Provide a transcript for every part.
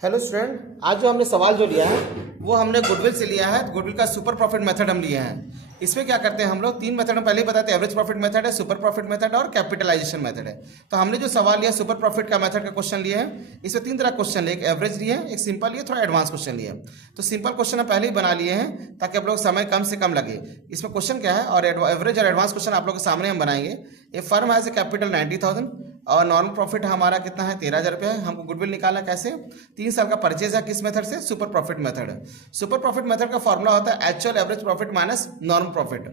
Hello student, आज जो हमने सवाल जो लिया है वो हमने गुडविल से लिया है। गुडविल का सुपर प्रॉफिट मेथड हम लिए हैं। इसमें क्या करते हैं हम लोग, तीन मेथड हम पहले ही बताते हैं। एवरेज प्रॉफिट मेथड है, सुपर प्रॉफिट मेथड और कैपिटलाइजेशन मेथड है। तो हमने जो सवाल लिया सुपर प्रॉफिट का मेथड का क्वेश्चन लिए हैं। इसमें तीन तरह क्वेश्चन लिए, एक एवरेज लिए हैं, एक सिंपल लिए, थोड़ा एडवांस क्वेश्चन लिए। तो सिंपल क्वेश्चन हम पहले ही बना लिए हैं ताकि आप लोग समय कम से कम लगे। इसमें क्वेश्चन क्या है और एवरेज और एडवांस क्वेश्चन आप लोग के सामने हम बनाएंगे। ए फर्म हैज ए कैपिटल 90,000 और नॉर्मल प्रॉफिट हमारा कितना है 13,000 रुपया है। हमको गुडविल निकालना कैसे, 3 साल का परचेज है, किस मेथड से, सुपर प्रॉफिट मेथड है। सुपर प्रॉफिट मेथड का फॉर्मूला होता है actual average profit minus normal profit.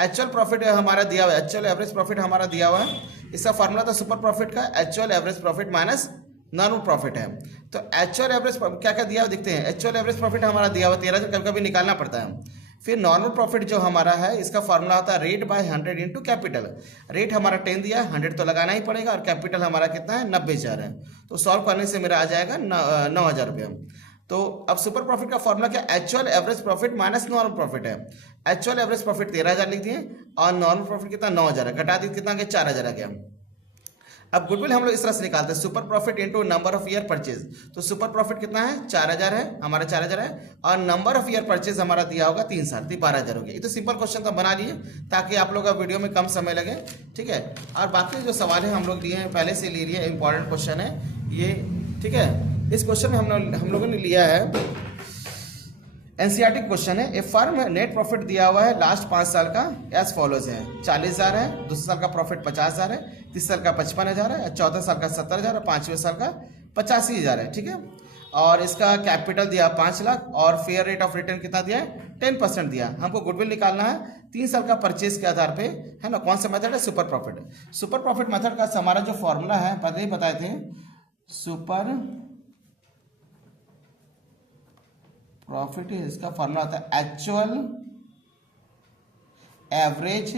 Actual profit हमारा दिया हुआ है, एक्चुअल एवरेज प्रॉफिट हमारा दिया हुआ है। इसका फॉर्मूला था सुपर प्रॉफिट का actual average profit minus normal profit है। तो एक्चुअल एवरेज क्या क्या दिया हुआ दिखते हैं। एक्चुअल एवरेज प्रॉफिट हमारा दिया हुआ 13,000 कभी कभी निकालना पड़ता है। फिर नॉर्मल प्रॉफिट जो हमारा है इसका फॉर्मूला होता है rate by 100 into capital. Rate हमारा 10 दिया है, 100 तो लगाना ही पड़ेगा और कैपिटल हमारा कितना है 90,000 है। तो सॉल्व करने से मेरा आ जाएगा 9,000 रुपया। तो अब सुपर प्रॉफिट का फॉर्मूला क्या, actual average profit minus normal profit है। एक्चुअल एवरेज प्रॉफिट 13,000 लिख दिए और नॉर्मल प्रॉफिट कितना 9,000 है, घटा दिए कितना, 4,000 आ गया। अब गुडविल हम लोग इस तरह से निकालते हैं, super profit into number of year purchase. तो सुपर प्रॉफिट कितना है 4,000 है, हमारा 4,000 है और नंबर ऑफ ईयर परचेज हमारा दिया होगा 3 साल, 12,000 हो गया। ये तो सिंपल क्वेश्चन तो बना लिए ताकि आप लोग का वीडियो में कम समय लगे, ठीक है। और बाकी जो सवाल है हम लोग लिए हैं पहले से ले लिए, इंपॉर्टेंट क्वेश्चन है ये, ठीक है। इस क्वेश्चन में हम लोगों ने लिया है एनसीईआरटी क्वेश्चन है। ए फर्म नेट प्रॉफिट दिया हुआ है लास्ट 5 साल का एज फॉलोज है, 40,000 है, दूसरे साल का प्रॉफिट 50,000 है, तीसरे साल का 55,000 है, चौथे साल का 70,000 और पांचवें साल का 85,000 है, ठीक है। और इसका कैपिटल दिया 5 लाख और फेयर रेट ऑफ रिटर्न कितना दिया है 10% दिया। हमको गुडविल निकालना है 3 साल का परचेज के आधार पे, है ना। कौन सा मेथड है, super profit. Super profit method का हमारा जो फॉर्मूला है पहले ही बताए थे, सुपर प्रॉफिट इसका फॉर्मूला होता है actual average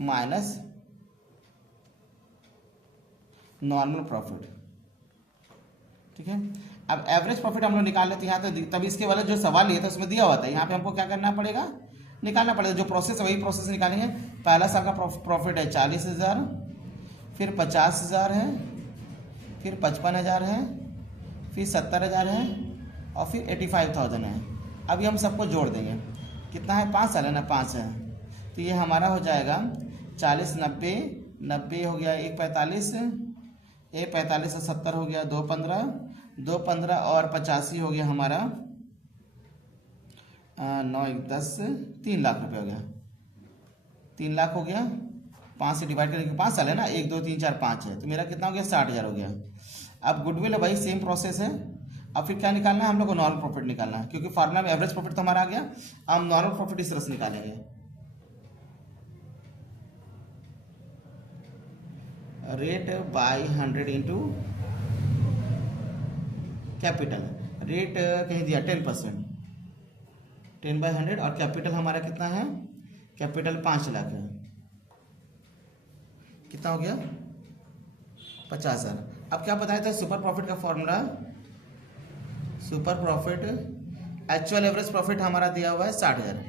minus normal profit, ठीक है। अब एवरेज प्रॉफिट हम लोग निकाल लेते हैं यहाँ, तो तभी इसके वाले जो सवाल लिए थे उसमें दिया हुआ था, यहाँ पे हमको क्या करना पड़ेगा, निकालना पड़ेगा। जो प्रोसेस है वही प्रोसेस निकालेंगे। पहला साल का प्रॉफिट है 40,000, फिर 50,000 है, फिर 55,000 है, फिर 70,000 है और फिर 85,000 है। अभी हम सबको जोड़ देंगे, कितना है 5 साल है ना, 5 है। तो ये हमारा हो जाएगा 40, 90, 90 हो गया 145, 145 और 70 हो गया 215, 215 और 85 हो गया हमारा 9, 10, 3 लाख रुपये हो गया, 3 लाख हो गया। 5 से डिवाइड करके 5 साल है ना, 1, 2, 3, 4, 5 है, तो मेरा कितना हो गया 60,000 हो गया। अब गुडविल है भाई सेम प्रोसेस है। अब फिर क्या निकालना है हम लोग को, नॉर्मल प्रॉफिट निकालना है, क्योंकि फार्मूला में एवरेज प्रॉफिट तो हमारा आ गया। हम नॉर्मल प्रॉफिट इस तरह से निकालेंगे, rate by 100 into capital. Rate कहीं दिया 10%, 10/100 और कैपिटल हमारा कितना है, कैपिटल 5 लाख है, कितना हो गया 50,000। अब क्या बताया था सुपर प्रॉफिट का formula, super profit actual average profit हमारा दिया हुआ है 60,000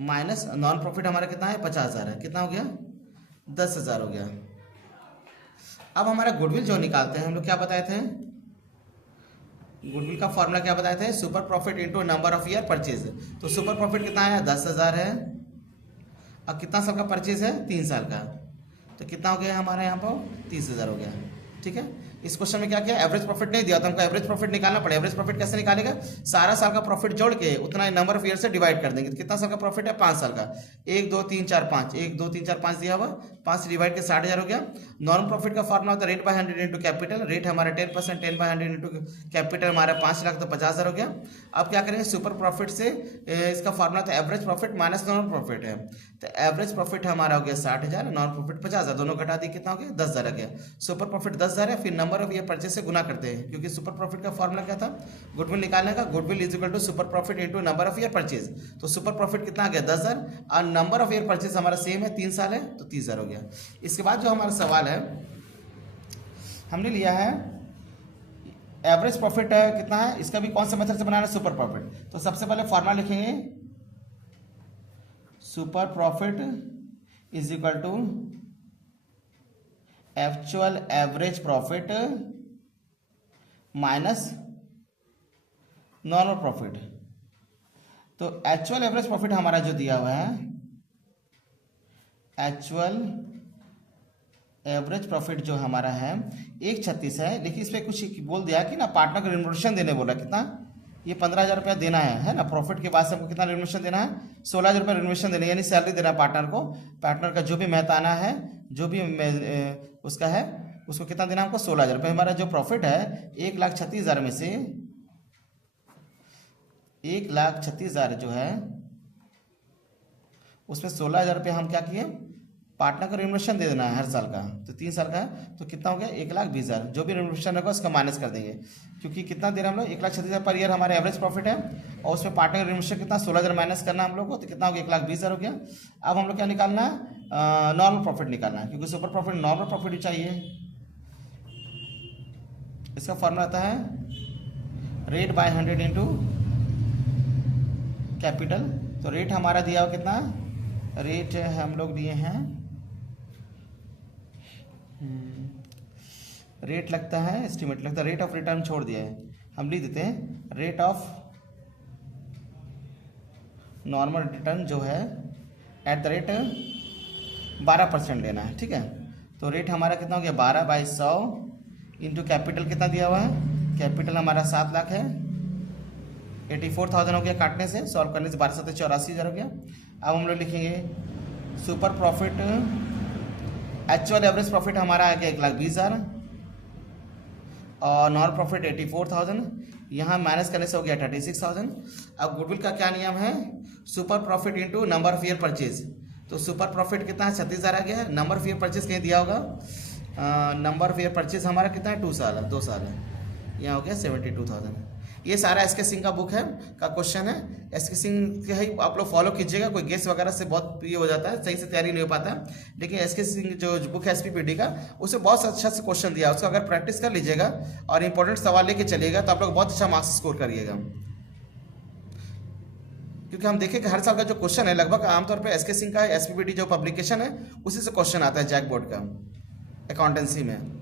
माइनस नॉन प्रॉफिट हमारा कितना है 50,000 है, कितना हो गया 10,000 हो गया। अब हमारा गुडविल जो निकालते हैं हम लोग क्या बताए थे, गुडविल का फॉर्मूला क्या बताए थे, super profit into number of year purchase. तो सुपर प्रॉफिट कितना है 10,000 है और कितना साल का परचेज है 3 साल का, तो कितना हो गया हमारा यहाँ पर 30,000 हो गया, ठीक है। इस क्वेश्चन में क्या किया, एवरेज प्रॉफिट नहीं दिया तो हमको एवरेज प्रॉफिट निकालना पड़ेगा। एवरेज प्रॉफिट कैसे निकालेगा, सारा साल का प्रॉफिट जोड़ के उतना नंबर ऑफ ईयर से डिवाइड कर देंगे। तो कितना साल का प्रॉफिट है 5 साल का, 1, 2, 3, 4, 5, 1, 2, 3, 4, 5 दिया हुआ, 5 से डिवाइड के 60,000 हो गया। नॉर्मल प्रॉफिट का फॉर्मूला होता है rate by 100 into capital. Rate हमारा 10%, 10/100 इंटू कैपिटल हमारा 5 लाख, तो 50,000 हो गया। अब क्या करेंगे, सुपर प्रॉफिट से इसका फॉर्मूला था average profit minus normal profit है। तो एवरेज प्रॉफिट हमारा हो गया 60,000, नॉर्मल प्रॉफिट 50,000, दोनों घटा दिए कितना हो गया 10,000 आ गया। सुपर प्रॉफिट 10,000 है, फिर नंबर ऑफ ईयर परचेज से गुना करते हैं, क्योंकि सुपर प्रॉफिट का फॉर्मूला क्या था, गुडविल निकालने का, goodwill is equal to super profit into number of year purchase. तो सुपर प्रॉफिट कितना आ गया 10,000 और नंबर ऑफ ईयर परचेज हमारा सेम है 3 साल है, तो 30,000 हो गया। इसके बाद जो हमारा सवाल है हमने लिया है एवरेज प्रॉफिट कितना है, इसका भी कौन सा मेथड से बनाना है, सुपर प्रॉफिट। तो सबसे पहले फॉर्मूला लिखेंगे, super profit is equal to actual average profit minus normal profit. तो एक्चुअल एवरेज प्रॉफिट हमारा जो दिया हुआ है, एक्चुअल एवरेज प्रॉफिट जो हमारा है 136 है, लेकिन इस पर कुछ बोल दिया कि ना पार्टनर को रिम्यूनरेशन देने बोला, कितना, ये 15,000 रुपया देना है ना। प्रॉफिट के बाद से हमको कितना रिम्यूनरेशन देना है, 16,000 रुपया रिम्यूनरेशन देना है, यानी सैलरी देना है पार्टनर को। पार्टनर का जो भी मेहताना है, जो भी उसका है, उसको कितना देना हमको, 16,000 रुपये। हमारा जो प्रॉफिट है 1,36,000 में से 1,36,000 जो है उसमें 16,000 रुपये हम क्या किए, पार्टनर को रिम्यूनरेशन दे देना है हर साल का। तो 3 साल का है तो कितना हो गया, 1,20,000। जो भी रिम्यूनरेशन होगा उसका माइनस कर देंगे, क्योंकि कितना दे रहे हैं हम लोग, 1,36,000 पर ईयर हमारा एवरेज प्रॉफिट है, और उसमें पार्टनर रिम्यूनरेशन कितना, 16,000 माइनस करना है हम लोग को, तो कितना हो गया, 1,20,000 हो गया। अब हम लोग क्या निकालना है, नॉर्मल प्रॉफिट निकालना है, क्योंकि सुपर प्रॉफिट नॉर्मल प्रॉफिट ही चाहिए। इसका फॉर्मूला आता है रेट बाय 100 इंटू कैपिटल। तो रेट हमारा दिया हुआ कितना, रेट हम लोग दिए हैं, रेट लगता है, एस्टिमेट लगता है, रेट ऑफ रिटर्न छोड़ दिया है, हम लिख देते हैं रेट ऑफ नॉर्मल रिटर्न जो है एट द रेट 12% लेना है, ठीक है। तो रेट हमारा कितना हो गया, 12/100 इंटू कैपिटल कितना दिया हुआ है, कैपिटल हमारा 7 लाख है, 84,000 हो गया काटने से, सॉल्व करने से 12,84,000 हो गया। अब हम लोग लिखेंगे super profit, actual average profit हमारा आ गया 1,20,000 और नॉर्मल प्रॉफिट 84,000, यहाँ माइनस करने से हो गया 36,000। अब गुडविल का क्या नियम है, super profit into number of year purchase. तो सुपर प्रॉफिट कितना है, 36,000 आ गया है, नंबर ऑफ ईयर परचेज कहीं दिया होगा, नंबर ऑफ ईयर परचेज हमारा कितना है, 2 साल है, यहाँ हो गया 72,000। ये सारा एस के सिंह का बुक है का क्वेश्चन है, एस के सिंह के ही आप लोग फॉलो कीजिएगा, कोई गेस वगैरह से बहुत ये हो जाता है, सही से तैयारी नहीं हो पाता है। लेकिन एस के सिंह जो बुक है एसपीपीडी का, उससे बहुत अच्छा से क्वेश्चन दिया, उसका अगर प्रैक्टिस कर लीजिएगा और इंपॉर्टेंट सवाल लेके चलिएगा तो आप लोग बहुत अच्छा मार्क्स स्कोर करिएगा। क्योंकि हम देखें कि हर साल का जो क्वेश्चन है लगभग आमतौर पर एस के सिंह का एसपीपीडी जो पब्लिकेशन है उसी से क्वेश्चन आता है जैक बोर्ड का अकाउंटेंसी में।